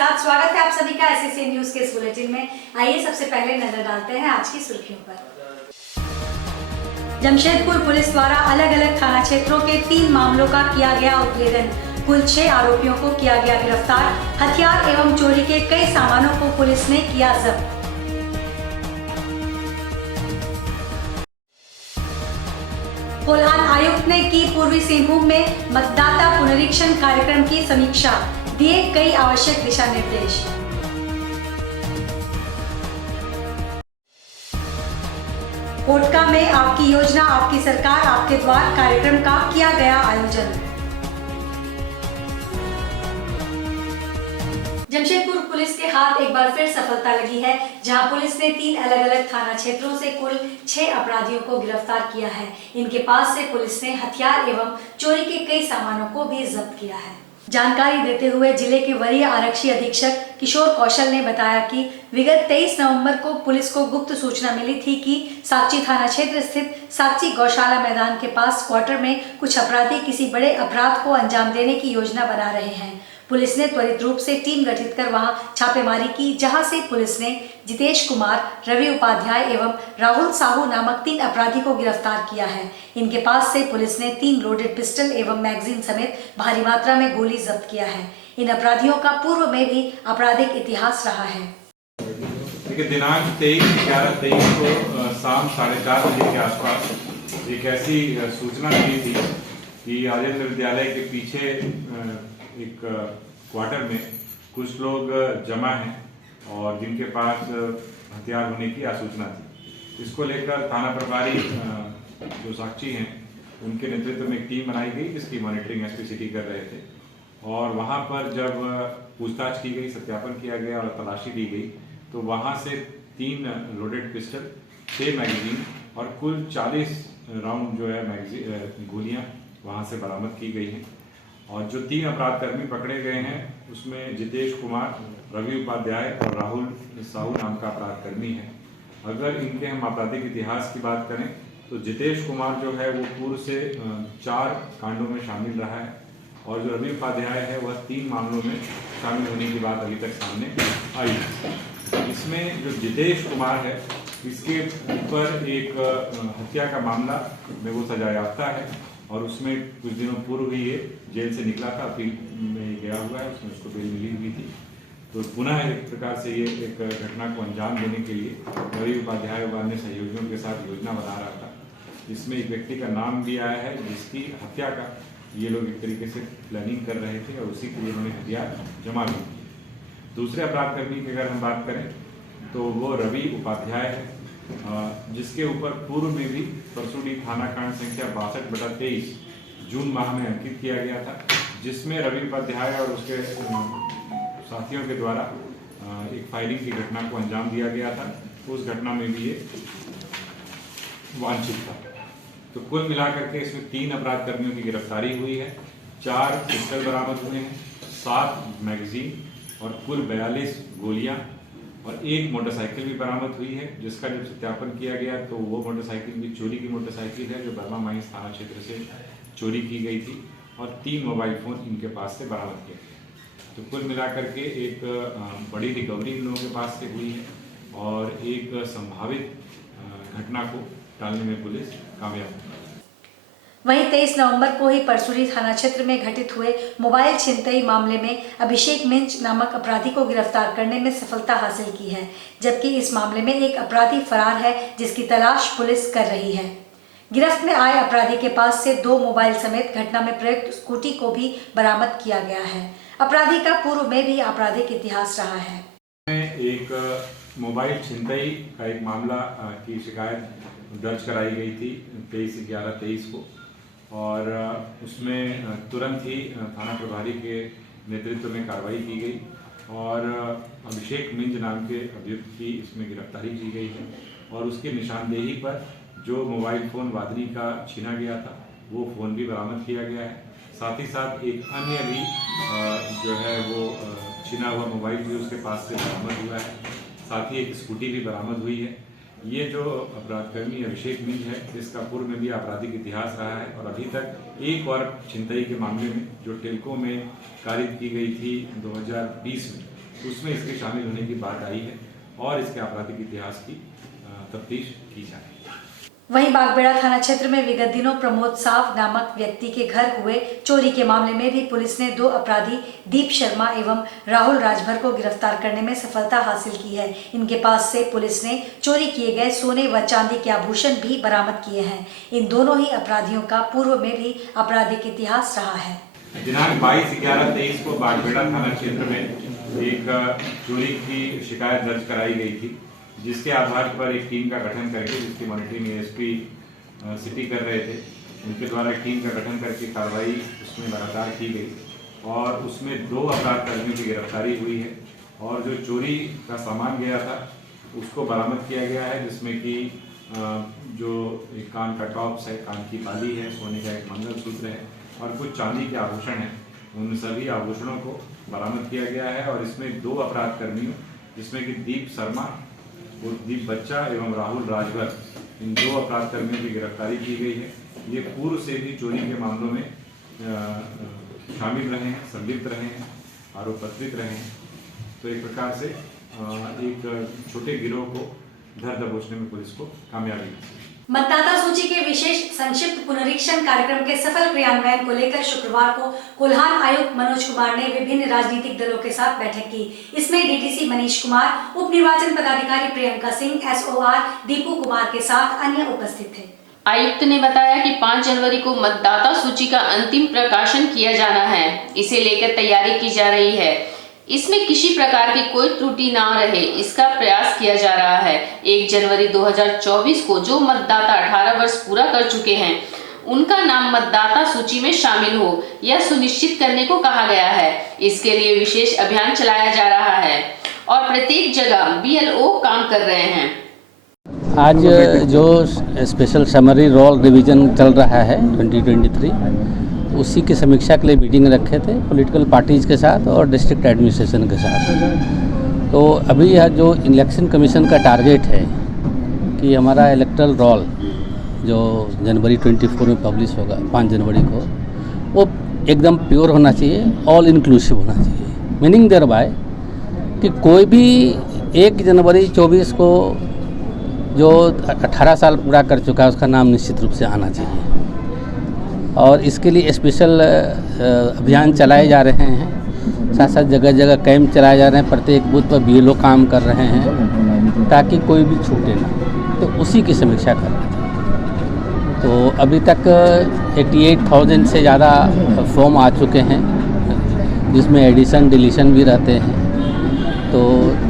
साथ स्वागत है आप सभी का एसएससी न्यूज के इस बुलेटिन में। आइए सबसे पहले नजर डालते हैं आज की सुर्खियों पर। जमशेदपुर पुलिस द्वारा अलग अलग थाना क्षेत्रों के 3 मामलों का किया गया उद्भेदन। कुल 6 आरोपियों को किया गया गिरफ्तार। हथियार एवं चोरी के कई सामानों को पुलिस ने किया जब्त। कोल्हान आयुक्त ने की पूर्वी सिंहभूम में मतदाता पुनरीक्षण कार्यक्रम की समीक्षा, दिए कई आवश्यक दिशा निर्देश। कोटका में आपकी योजना आपकी सरकार आपके द्वार कार्यक्रम का किया गया आयोजन। जमशेदपुर पुलिस के हाथ एक बार फिर सफलता लगी है, जहां पुलिस ने 3 अलग अलग थाना क्षेत्रों से कुल 6 अपराधियों को गिरफ्तार किया है। इनके पास से पुलिस ने हथियार एवं चोरी के कई सामानों को भी जब्त किया है। जानकारी देते हुए जिले के वरीय आरक्षी अधीक्षक किशोर कौशल ने बताया कि विगत 23 नवंबर को पुलिस को गुप्त सूचना मिली थी कि साकची थाना क्षेत्र स्थित साकची गौशाला मैदान के पास क्वार्टर में कुछ अपराधी किसी बड़े अपराध को अंजाम देने की योजना बना रहे हैं। पुलिस ने त्वरित रूप से टीम गठित कर वहां छापेमारी की, जहां से पुलिस ने जितेश कुमार, रवि उपाध्याय एवं राहुल साहू नामक 3 अपराधी को गिरफ्तार किया है। इनके पास से पुलिस ने 3 लोडेड पिस्टल एवं मैगजीन समेत भारी मात्रा में गोली जब्त किया है। इन अपराधियों का पूर्व में भी आपराधिक इतिहास रहा है। देखिए, दिनांक 23/11/23 को शाम 4:30 बजे के आसपास एक ऐसी सूचना मिली थी कि राजेंद्र विद्यालय के पीछे एक क्वार्टर में कुछ लोग जमा हैं और जिनके पास हथियार होने की आसूचना थी। इसको लेकर थाना प्रभारी जो साक्षी हैं उनके नेतृत्व में एक टीम बनाई गई, जिसकी मॉनिटरिंग एसपी सिटी कर रहे थे। और वहां पर जब पूछताछ की गई, सत्यापन किया गया और तलाशी ली गई, तो वहां से 3 लोडेड पिस्टल, 6 मैगजीन और कुल 40 राउंड जो है मैगजीन गोलियां वहां से बरामद की गई हैं। और जो 3 अपराधकर्मी पकड़े गए हैं उसमें जितेश कुमार, रवि उपाध्याय और राहुल साहू नाम का अपराधकर्मी है। अगर इनके हम आपराधिक इतिहास की बात करें तो जितेश कुमार जो है वो पूर्व से 4 कांडों में शामिल रहा है और जो रवि उपाध्याय है वह 3 मामलों में शामिल होने की बात अभी तक सामने आई है। इसमें जो जितेश कुमार है इसके ऊपर एक हत्या का मामला में वो सजायाफ्ता है और उसमें कुछ दिनों पूर्व ही ये जेल से निकला था, अपील में गया हुआ है, उसमें उसको बेल मिली हुई थी। तो पुनः एक प्रकार से ये एक घटना को अंजाम देने के लिए रवि उपाध्याय और अन्य सहयोगियों के साथ योजना बना रहा था। इसमें एक व्यक्ति का नाम भी आया है जिसकी हत्या का ये लोग एक तरीके से प्लानिंग कर रहे थे और उसी के लिए उन्होंने हथियार जमा भी किए। दूसरे अपराधकर्मी की अगर हम बात करें तो वो रवि उपाध्याय है, जिसके ऊपर पूर्व में भी परसुडी थाना कांड संख्या 62/23 जून माह में अंकित किया गया था, जिसमें रवि उपाध्याय और उसके साथियों के द्वारा एक फायरिंग की घटना को अंजाम दिया गया था। उस घटना में भी ये वांछित था। तो कुल मिलाकर के इसमें 3 अपराधकर्मियों की गिरफ्तारी हुई है, 4 पिस्टल बरामद हुए हैं, 7 मैगजीन और कुल 42 गोलियां और 1 मोटरसाइकिल भी बरामद हुई है, जिसका जब सत्यापन किया गया तो वो मोटरसाइकिल भी चोरी की मोटरसाइकिल है जो बर्मा माइंस थाना क्षेत्र से चोरी की गई थी और 3 मोबाइल फोन इनके पास से बरामद किए गए। तो कुल मिलाकर के एक बड़ी रिकवरी इन लोगों के पास से हुई है और एक संभावित घटना को टालने में पुलिस कामयाब हुई। वहीं 23 नवंबर को ही परसुरी थाना क्षेत्र में घटित हुए मोबाइल छिनतई मामले में अभिषेक मिंच नामक अपराधी को गिरफ्तार करने में सफलता हासिल की है, जबकि इस मामले में एक अपराधी फरार है जिसकी तलाश पुलिस कर रही है। गिरफ्त में आए अपराधी के पास से 2 मोबाइल समेत घटना में प्रयुक्त स्कूटी को भी बरामद किया गया है। अपराधी का पूर्व में भी आपराधिक इतिहास रहा है। एक मोबाइल छिनतई का एक मामला की शिकायत दर्ज कराई गई थी 23/11/23 को और उसमें तुरंत ही थाना प्रभारी के नेतृत्व में कार्रवाई की गई और अभिषेक मिंज नाम के अभियुक्त की इसमें गिरफ्तारी की गई है और उसकी निशानदेही पर जो मोबाइल फ़ोन वादरी का छीना गया था वो फ़ोन भी बरामद किया गया है। साथ ही साथ एक अन्य भी जो है वो छीना हुआ मोबाइल भी उसके पास से बरामद हुआ है, साथ ही एक स्कूटी भी बरामद हुई है। ये जो अपराधकर्मी अभिषेक मिंज है इसका पूर्व में भी आपराधिक इतिहास रहा है और अभी तक एक और छिनतई के मामले में जो टेल्को में कारित की गई थी 2020 में, उसमें इसके शामिल होने की बात आई है और इसके आपराधिक इतिहास की तफ्तीश की जा रही है। वहीं बागबेड़ा थाना क्षेत्र में विगत दिनों प्रमोद साव नामक व्यक्ति के घर हुए चोरी के मामले में भी पुलिस ने 2 अपराधी दीप शर्मा एवं राहुल राजभर को गिरफ्तार करने में सफलता हासिल की है। इनके पास से पुलिस ने चोरी किए गए सोने व चांदी के आभूषण भी बरामद किए हैं। इन दोनों ही अपराधियों का पूर्व में भी आपराधिक इतिहास रहा है। दिनांक 22/11/23 को बागबेड़ा थाना क्षेत्र में एक चोरी की शिकायत दर्ज कराई गई थी, जिसके आधार पर एक टीम का गठन करके, जिसकी मॉनिटरिंग एएसपी सिटी कर रहे थे, उनके द्वारा एक टीम का गठन करके कार्रवाई उसमें लगातार की गई और उसमें 2 अपराध कर्मियों की गिरफ्तारी हुई है और जो चोरी का सामान गया था उसको बरामद किया गया है, जिसमें कि जो एक कान का टॉप्स है, कान की बाली है, सोने का एक मंगलसूत्र है और कुछ चांदी के आभूषण हैं। उन सभी आभूषणों को बरामद किया गया है और इसमें 2 अपराध कर्मियों, जिसमें कि दीप शर्मा और दीप बच्चा एवं राहुल राजभर, इन 2 अपराध कर्मियों की गिरफ्तारी की गई है। ये पूर्व से भी चोरी के मामलों में शामिल रहे हैं, संलिप्त रहे हैं, आरोप पत्रित रहे हैं। तो एक प्रकार से एक छोटे गिरोह को धर दबोचने में पुलिस को कामयाबी मिली। मतदाता सूची के विशेष संक्षिप्त पुनरीक्षण कार्यक्रम के सफल क्रियान्वयन को लेकर शुक्रवार को कोल्हान आयुक्त मनोज कुमार ने विभिन्न राजनीतिक दलों के साथ बैठक की। इसमें डीटीसी मनीष कुमार, उप निर्वाचन पदाधिकारी प्रियंका सिंह, एसओआर दीपू कुमार के साथ अन्य उपस्थित थे। आयुक्त ने बताया कि 5 जनवरी को मतदाता सूची का अंतिम प्रकाशन किया जाना है। इसे लेकर तैयारी की जा रही है। इसमें किसी प्रकार की कोई त्रुटि ना रहे, इसका प्रयास किया जा रहा है। 1 जनवरी 2024 को जो मतदाता 18 वर्ष पूरा कर चुके हैं, उनका नाम मतदाता सूची में शामिल हो, यह सुनिश्चित करने को कहा गया है। इसके लिए विशेष अभियान चलाया जा रहा है और प्रत्येक जगह बीएलओ काम कर रहे हैं। आज जो स्पेशल समरी रोल रिवीजन चल रहा है 2023, उसी की समीक्षा के लिए मीटिंग रखे थे पॉलिटिकल पार्टीज़ के साथ और डिस्ट्रिक्ट एडमिनिस्ट्रेशन के साथ। तो अभी यह जो इलेक्शन कमीशन का टारगेट है कि हमारा इलेक्टरल रोल जो जनवरी 24 में पब्लिश होगा 5 जनवरी को, वो एकदम प्योर होना चाहिए, ऑल इंक्लूसिव होना चाहिए। मीनिंग देयर बाय कि कोई भी 1 जनवरी 24 को जो 18 साल पूरा कर चुका है उसका नाम निश्चित रूप से आना चाहिए और इसके लिए स्पेशल अभियान चलाए जा रहे हैं। साथ साथ जगह जगह कैंप चलाए जा रहे हैं, प्रत्येक बूथ पर बीएलओ काम कर रहे हैं ताकि कोई भी छूटे ना। तो उसी की समीक्षा कर रहे थे। तो अभी तक 88,000 से ज़्यादा फॉर्म आ चुके हैं, जिसमें एडिशन डिलीशन भी रहते हैं। तो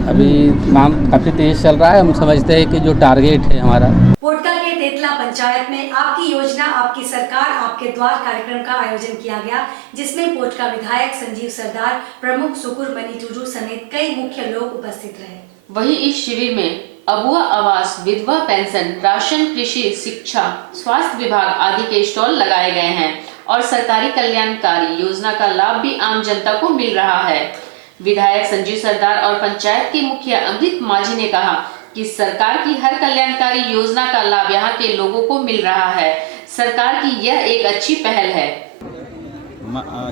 अभी काम काफ़ी तेज चल रहा है। हम समझते हैं कि जो टारगेट है हमारा। पोटका के तेतला पंचायत में आपकी योजना आपकी सरकार आपके द्वार कार्यक्रम का आयोजन किया गया, जिसमें पोटका विधायक संजीव सरदार, प्रमुख सुकुर मनी टूडू समेत कई मुख्य लोग उपस्थित रहे। वहीं इस शिविर में अबुआ आवास, विधवा पेंशन, राशन, कृषि, शिक्षा, स्वास्थ्य विभाग आदि के स्टॉल लगाए गए हैं और सरकारी कल्याणकारी योजना का लाभ भी आम जनता को मिल रहा है। विधायक संजीव सरदार और पंचायत के मुखिया अमृत माझी ने कहा कि सरकार की हर कल्याणकारी योजना का लाभ यहाँ के लोगों को मिल रहा है। सरकार की यह एक अच्छी पहल है।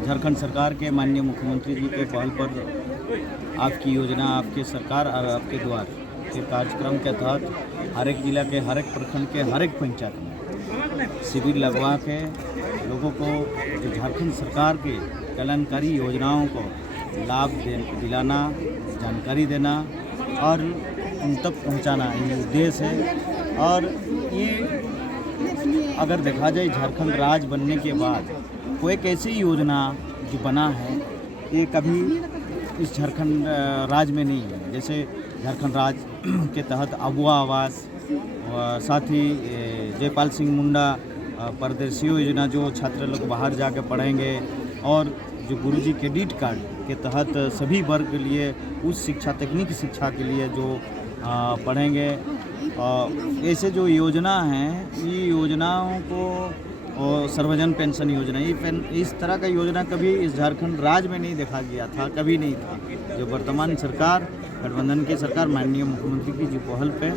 झारखंड सरकार के माननीय मुख्यमंत्री जी के पहल पर आपकी योजना आपके सरकार और आपके द्वार के कार्यक्रम के तहत हर एक जिला के हर एक प्रखंड के हर एक पंचायत में शिविर लगवा के लोगों को जो झारखंड सरकार के कल्याणकारी योजनाओं को लाभ दिलाना, जानकारी देना और उन तक पहुंचाना ये उद्देश्य है। और ये अगर देखा जाए झारखंड राज्य बनने के बाद कोई एक ऐसी योजना जो बना है ये कभी इस झारखंड राज्य में नहीं है। जैसे झारखंड राज्य के तहत अबुआ आवास, साथ ही जयपाल सिंह मुंडा परदेशी योजना जो छात्र लोग बाहर जाकर पढ़ेंगे, और जो गुरुजी क्रेडिट कार्ड के तहत सभी वर्ग के लिए उच्च शिक्षा, तकनीकी शिक्षा के लिए जो पढ़ेंगे, ऐसे जो योजना हैं ये योजनाओं को, और सर्वजन पेंशन योजना, इस तरह का योजना कभी इस झारखंड राज्य में नहीं देखा गया था, कभी नहीं था। जो वर्तमान सरकार, गठबंधन की सरकार, माननीय मुख्यमंत्री की जो पहल पे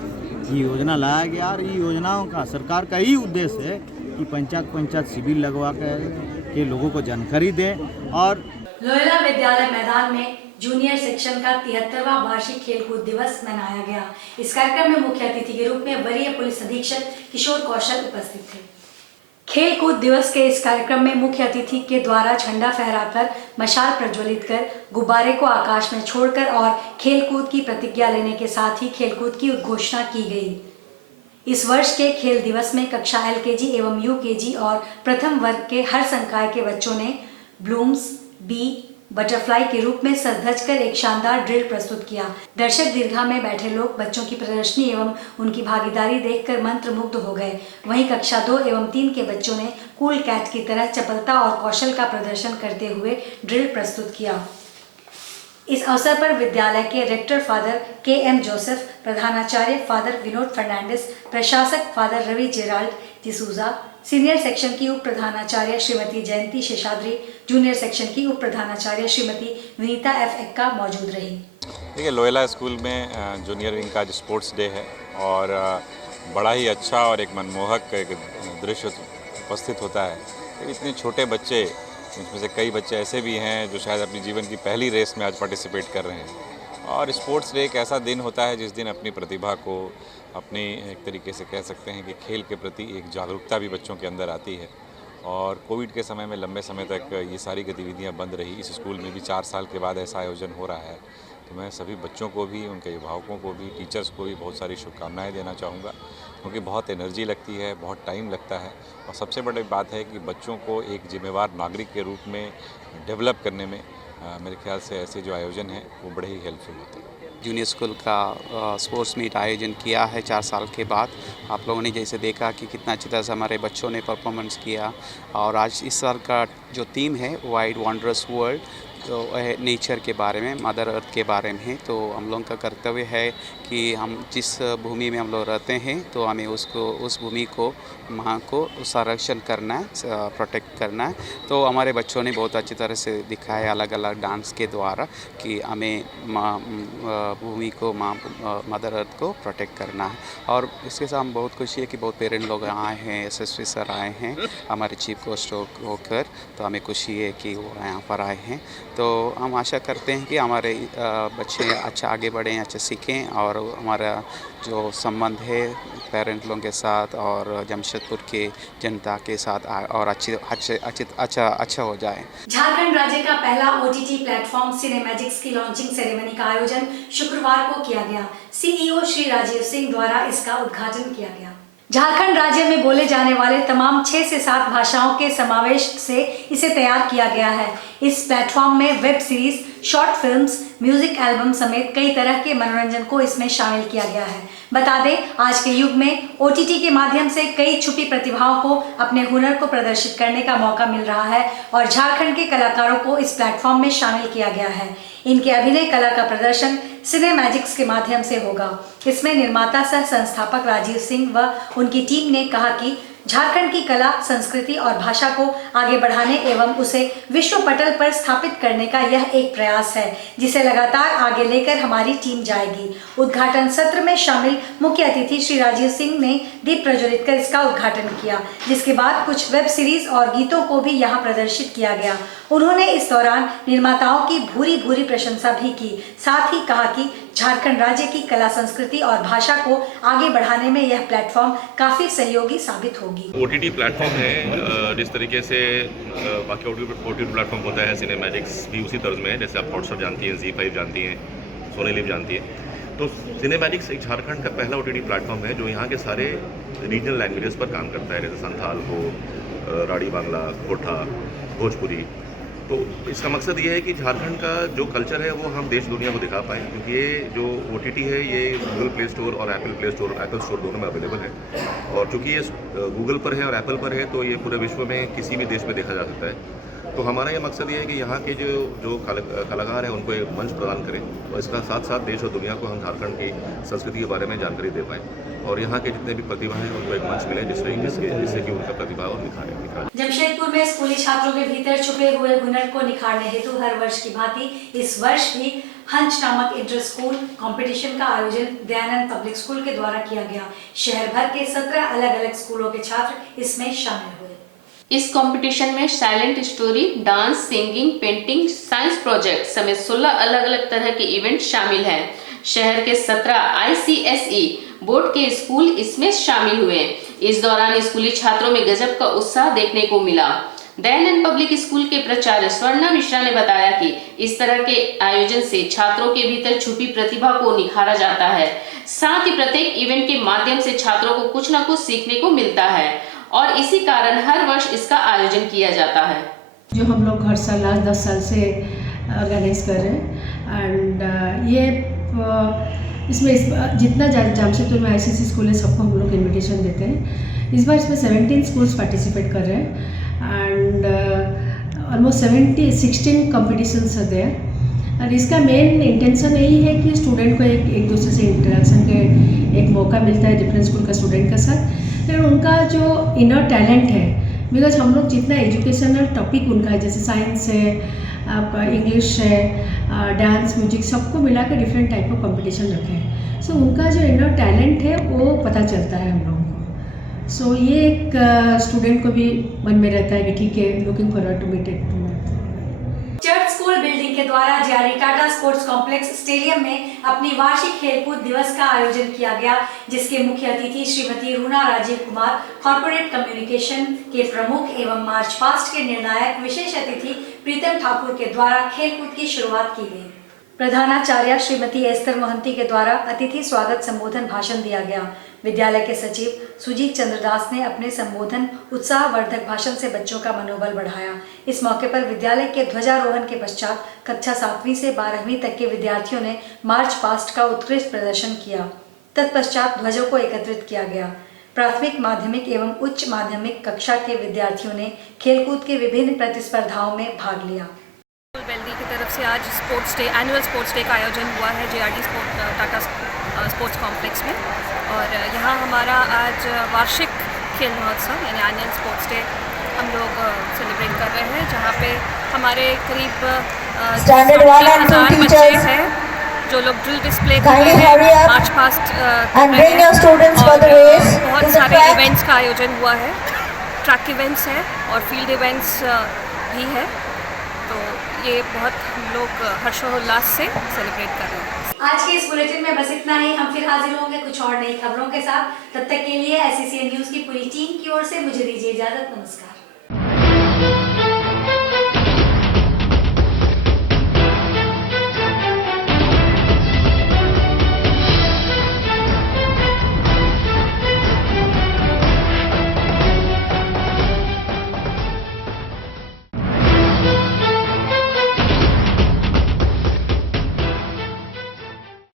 ये योजना लाया गया और ये योजनाओं का सरकार का ही उद्देश्य है कि पंचायत शिविर लगवा के लोगों को जानकारी दें। और लोयला विद्यालय मैदान में जूनियर सेक्शन का 73वां वार्षिक खेलकूद दिवस मनाया गया। इस कार्यक्रम में मुख्य अतिथि के रूप में वरीय पुलिस अधीक्षक किशोर कौशल उपस्थित थे। खेलकूद दिवस के इस कार्यक्रम में मुख्य अतिथि के द्वारा झंडा फहराकर, मशाल प्रज्वलित कर, गुब्बारे को आकाश में छोड़कर और खेलकूद की प्रतिज्ञा लेने के साथ ही खेलकूद की उद्घोषणा की गई। इस वर्ष के खेल दिवस में कक्षा LKG एवं UKG और प्रथम वर्ग के हर संकाय के बच्चों ने ब्लूम्स, बी, बटरफ्लाई के रूप में सज धज कर एक शानदार ड्रिल प्रस्तुत किया। दर्शक दीर्घा में बैठे लोग बच्चों की प्रदर्शनी एवं उनकी भागीदारी देखकर मंत्रमुग्ध हो गए। वहीं कक्षा 2 एवं 3 के बच्चों ने कूल कैट की तरह चपलता और कौशल का प्रदर्शन करते हुए ड्रिल प्रस्तुत किया। इस अवसर पर विद्यालय के रेक्टर फादर KM जोसेफ, प्रधानाचार्य फादर विनोद फर्नांडिस, प्रशासक father Ravi Gerald D'Souza, senior section की उप प्रधानाचार्य श्रीमती जयंती शेषाद्री, जूनियर सेक्शन की उप प्रधानाचार्य श्रीमती विनीता F एक्का मौजूद रही। देखिए, लोयला स्कूल में जूनियर विंग का आज स्पोर्ट्स डे है और बड़ा ही अच्छा और एक मनमोहक एक दृश्य उपस्थित होता है। इतने छोटे बच्चे, इसमें से कई बच्चे ऐसे भी हैं जो शायद अपने जीवन की पहली रेस में आज पार्टिसिपेट कर रहे हैं। और स्पोर्ट्स डे एक ऐसा दिन होता है जिस दिन अपनी प्रतिभा को, अपनी एक तरीके से कह सकते हैं कि खेल के प्रति एक जागरूकता भी बच्चों के अंदर आती है। और कोविड के समय में लंबे समय तक ये सारी गतिविधियां बंद रही। इस स्कूल में भी 4 साल के बाद ऐसा आयोजन हो रहा है। तो मैं सभी बच्चों को भी, उनके अभिभावकों को भी, टीचर्स को भी बहुत सारी शुभकामनाएं देना चाहूँगा, क्योंकि बहुत एनर्जी लगती है, बहुत टाइम लगता है। और सबसे बड़ी बात है कि बच्चों को एक जिम्मेवार नागरिक के रूप में डेवलप करने में मेरे ख्याल से ऐसे जो आयोजन हैं वो बड़े ही हेल्पफुल होते हैं। जूनियर स्कूल का स्पोर्ट्स मीट आयोजन किया है 4 साल के बाद। आप लोगों ने जैसे देखा कि कितना अच्छी तरह से हमारे बच्चों ने परफॉर्मेंस किया। और आज इस साल का जो थीम है वाइड वंडरस वर्ल्ड, तो नेचर के बारे में, मदर अर्थ के बारे में है। तो हम लोगों का कर्तव्य है कि हम जिस भूमि में हम लोग रहते हैं तो हमें उस भूमि को, माँ को संरक्षण करना है, प्रोटेक्ट करना है। तो हमारे बच्चों ने बहुत अच्छी तरह से दिखाया अलग अलग डांस के द्वारा कि हमें भूमि को, मदर अर्थ को प्रोटेक्ट करना है। और इसके साथ हम बहुत खुशी है कि बहुत पेरेंट लोग आए हैं, SSP सर आए हैं हमारे चीफ गेस्ट होकर। तो हमें खुशी है कि वो यहाँ पर आए हैं। तो हम आशा करते हैं कि हमारे बच्चे अच्छा आगे बढ़ें, अच्छा सीखें और हमारा जो संबंध है पेरेंट लोगों के साथ और जमशेदपुर के जनता के साथ और अच्छा हो जाए। झारखंड राज्य का पहला OTT प्लेटफॉर्म सिनेमैजिक्स की लॉन्चिंग सेरेमनी का आयोजन शुक्रवार को किया गया। CEO श्री राजीव सिंह द्वारा इसका उद्घाटन किया गया। झारखंड राज्य में बोले जाने वाले तमाम 6 से 7 भाषाओं के समावेश से इसे तैयार किया गया है। इस प्लेटफॉर्म में web series, short films, music album समेत कई तरह के मनोरंजन को इसमें शामिल किया गया है। बता दें, आज के युग में OTT के माध्यम से कई छुपी प्रतिभाओं को अपने हुनर को प्रदर्शित करने का मौका मिल रहा है और झारखंड के कलाकारों को इस प्लेटफॉर्म में शामिल किया गया है। इनके अभिनय कला का प्रदर्शन सिनेमैजिक्स के माध्यम से होगा। इसमें निर्माता सह संस्थापक राजीव सिंह व उनकी टीम ने कहा कि झारखंड की कला, संस्कृति और भाषा को आगे बढ़ाने एवं उसे विश्व पटल पर स्थापित करने का यह एक प्रयास है, जिसे लगातार आगे लेकर हमारी टीम जाएगी। उद्घाटन सत्र में शामिल मुख्य अतिथि श्री राजीव सिंह ने दीप प्रज्वलित कर इसका उद्घाटन किया, जिसके बाद कुछ वेब सीरीज और गीतों को भी यहाँ प्रदर्शित किया गया। उन्होंने इस दौरान निर्माताओं की भूरी प्रशंसा भी की। साथ ही कहा कि झारखंड राज्य की कला, संस्कृति और भाषा को आगे बढ़ाने में यह प्लेटफॉर्म काफी सहयोगी साबित होगी। OTT प्लेटफॉर्म है, जिस तरीके से बाकी OTT प्लेटफॉर्म होता है, सिनेमैजिक्स भी उसी तर्ज में है। जैसे आप हॉटस्टार जानती हैं, ZEE5 जानती हैं, सोनी लिव जानती हैं। तो सिनेमैजिक्स एक झारखंड का पहला OTT प्लेटफॉर्म है जो यहाँ के सारे रीजनल लैंग्वेजेस पर काम करता है, जैसे संथाल हो, राड़ी बांग्ला, कोठा, भोजपुरी। तो इसका मकसद ये है कि झारखंड का जो कल्चर है वो हम देश दुनिया को दिखा पाएँ, क्योंकि ये जो OTT है ये गूगल प्ले स्टोर और एप्पल स्टोर दोनों में अवेलेबल है। और चूँकि ये गूगल पर है और एप्पल पर है तो ये पूरे विश्व में किसी भी देश में देखा जा सकता है। तो हमारा ये मकसद ये है कि यहाँ के जो कलाकार हैं उनको एक मंच प्रदान करें और इसका साथ साथ देश और दुनिया को हम झारखंड की संस्कृति के बारे में जानकारी दे पाएँ और यहाँ के जितने भी प्रतिभा हैं उनको एक मंच मिले जिससे कि उनका प्रतिभा और निखारे। जमशेदपुर में स्कूली छात्रों के भीतर छुपे हुए हुनर को निखारने हेतु हर वर्ष की भांति इस वर्ष भी हंच नामक इंटर स्कूल कंपटीशन का आयोजन दयानंद पब्लिक स्कूल के द्वारा किया गया। शहर भर के 17 अलग अलग स्कूलों के छात्र इसमें शामिल हुए। इस कंपटीशन में silent story, dance, singing, painting, science project समेत 16 अलग अलग तरह के इवेंट शामिल हैं। शहर के 17 ICSE बोर्ड के स्कूल इसमें शामिल हुए। इस दौरान स्कूली छात्रों में गजब का उत्साह देखने को मिला। दयानंद पब्लिक स्कूल के प्राचार्य स्वर्णा मिश्रा ने बताया कि इस तरह के आयोजन से छात्रों के भीतर छुपी प्रतिभा को निखारा जाता है। साथ ही प्रत्येक इवेंट के माध्यम से छात्रों को कुछ न कुछ सीखने को मिलता है और इसी कारण हर वर्ष इसका आयोजन किया जाता है। जो हम लोग हर साल लास्ट 10 साल से ऑर्गेनाइज कर रहे हैं एंड ये इसमें जितना जामशेदपुर में ICSE स्कूल है सबको हम लोग इन्विटेशन देते हैं। इस बार इसमें 17 स्कूल्स पार्टिसिपेट कर रहे हैं एंड ऑलमोस्ट 16 कॉम्पिटिशन्स होते हैं। और इसका मेन इंटेंशन यही है कि स्टूडेंट को एक दूसरे से इंटरेक्शन के एक मौका मिलता है डिफरेंट स्कूल का स्टूडेंट के साथ। फिर उनका जो इनर टैलेंट है, बिकॉज हम लोग जितना एजुकेशनल टॉपिक उनका है जैसे साइंस है, आपका इंग्लिश है, डांस, म्यूजिक, सबको मिला के डिफरेंट टाइप ऑफ कंपटीशन रखे हैं। सो उनका जो इनर टैलेंट है वो पता चलता है हम लोगों को। सो ये एक स्टूडेंट को भी मन में रहता है कि ठीक है, looking forward to meet it. Church school building के द्वारा जारी टाटा स्पोर्ट्स कॉम्प्लेक्स स्टेडियम में अपनी वार्षिक खेलकूद दिवस का आयोजन किया गया, जिसके मुख्य अतिथि श्रीमती रूना राजीव कुमार, कॉर्पोरेट कम्युनिकेशन के प्रमुख एवं मार्च पास्ट के निर्णायक विशेष अतिथि प्रीतम ठाकुर के द्वारा खेलकूद की शुरुआत की गई। प्रधानाचार्य श्रीमती एस्तर मोहंती के द्वारा अतिथि स्वागत संबोधन भाषण दिया गया। विद्यालय के सचिव सुजीत चंद्र दास ने अपने संबोधन उत्साहवर्धक भाषण से बच्चों का मनोबल बढ़ाया। इस मौके पर विद्यालय के ध्वजारोहण के पश्चात कक्षा 7वीं से 12वीं तक के विद्यार्थियों ने मार्च पास्ट का उत्कृष्ट प्रदर्शन किया। तत्पश्चात ध्वजों को एकत्रित किया गया। प्राथमिक, माध्यमिक एवं उच्च माध्यमिक कक्षा के विद्यार्थियों ने खेलकूद के विभिन्न प्रतिस्पर्धाओं में भाग लिया। बेल्दी की तरफ से आज sports day, annual sports day का आयोजन हुआ है JRD टाटा स्पोर्ट्स कॉम्प्लेक्स में। और यहाँ हमारा आज वार्षिक खेल महोत्सव यानी एनुअल स्पोर्ट्स डे हम लोग सेलिब्रेट कर रहे हैं, जहाँ पे हमारे करीब 1000 बच्चे हैं जो लोग ड्रिल डिस्प्ले कर रहे हैं, मार्च पास्ट कर रहे हैं और बहुत सारे इवेंट्स का आयोजन हुआ है। ट्रैक इवेंट्स हैं और फील्ड इवेंट्स भी है, तो ये बहुत हम लोग हर्षोल्लास से सेलिब्रेट कर रहे हैं। आज के इस बुलेटिन में बस इतना ही। हम फिर हाजिर होंगे कुछ और नई खबरों के साथ। तब तक के लिए SCCN न्यूज़ की पूरी टीम की ओर से मुझे दीजिए इजाजत। नमस्कार।